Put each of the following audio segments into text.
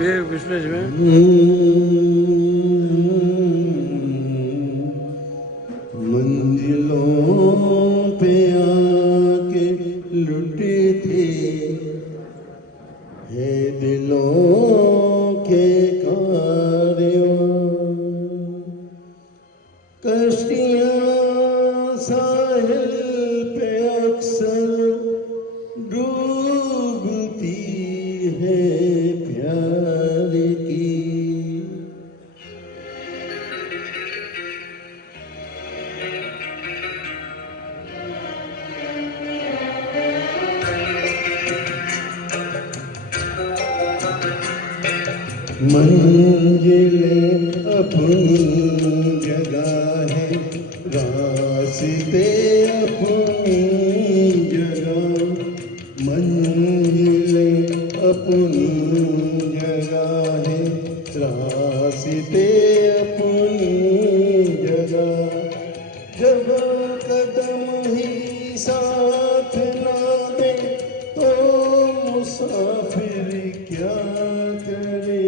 ये विश्लेष में मंजिलों पे आके लुटे थे है दिलों के कार्यों कश्तियाँ साहिल पे अक्सर डूबती है प्यार की मंजिलें अपनी जगह है रास्ते अपनी जगह मंजिलें अपनी जगह है रास्ते अपनी जगह जब कदम ही साथ ना दे तो मुसाफिर क्या करे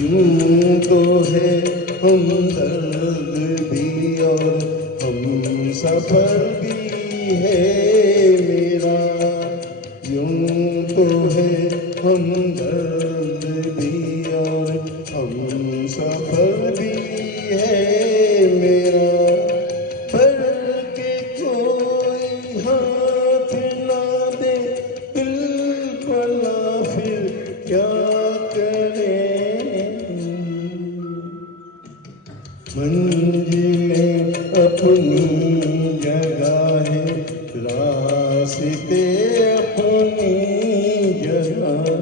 यूं तो है हमदर्द भी और हम सफर भी है मेरा यूं तो है हमदर्द भी और हम सफर भी है मेरा पर के कोई हाथ ना दे दिल पला फिर क्या करे मंजिलें अपनी जगह है रास्ते अपनी जगह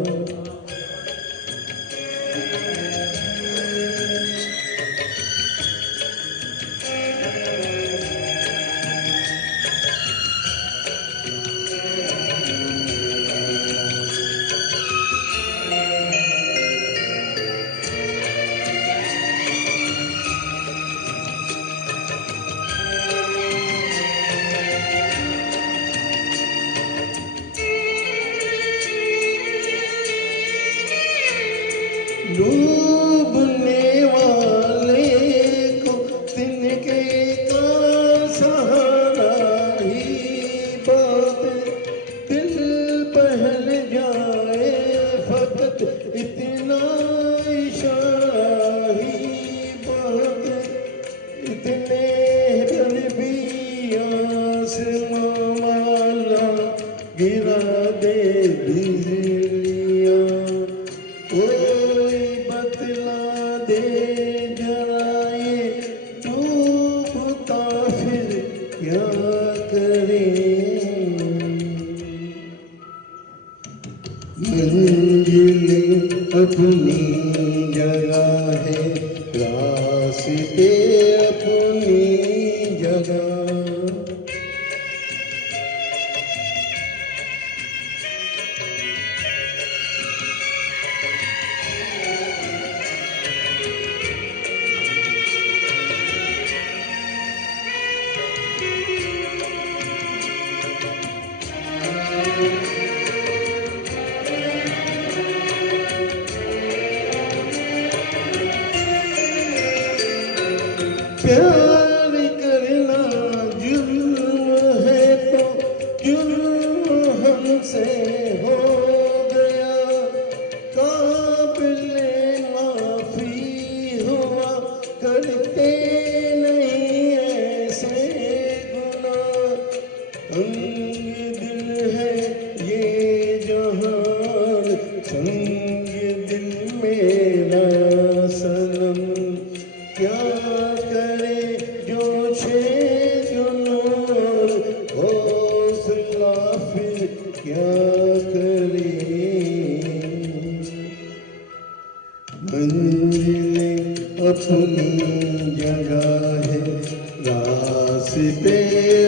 डूबने वाले को तिनके का सहारा ही बात दिल बहल जाए फकत इतना इशारा ही बात इतने डर भी आसमां वाला गिरा दे बिजलियां कोई बतला दे जरा ये डूबता फिर क्या करे मंजिलें अपनी जगह है रास्ते अपनी जगह प्यार करना जुर्म है तो जुर्म हमसे हो गया काबिले माफी हुआ करते नहीं ऐसे गुनाह तंग दिल है ये जहान संग दिल मेरा सनम क्या करे जो छे जुनून हौसला फिर क्या करे मंजिलें अपनी जगह है रास्ते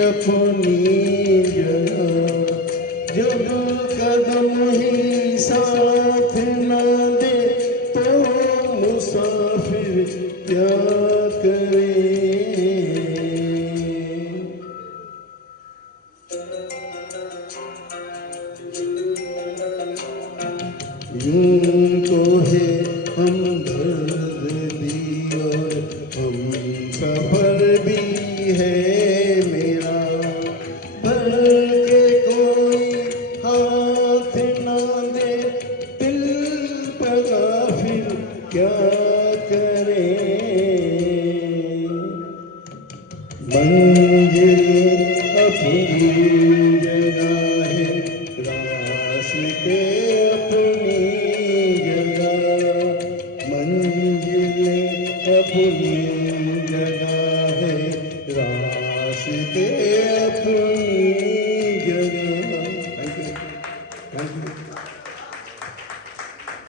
अपनी जगह जब कदम ही साथ न दे तो मुसाफिर क्या करे तुमको है हम दर्द भी और हम सफर भी है मेरा, भर के कोई हाथ ना दे दिल पगा फिर क्या करे। मंजिल अपनी जगह है, रास्ते अपनी जगह, मंजिल अपनी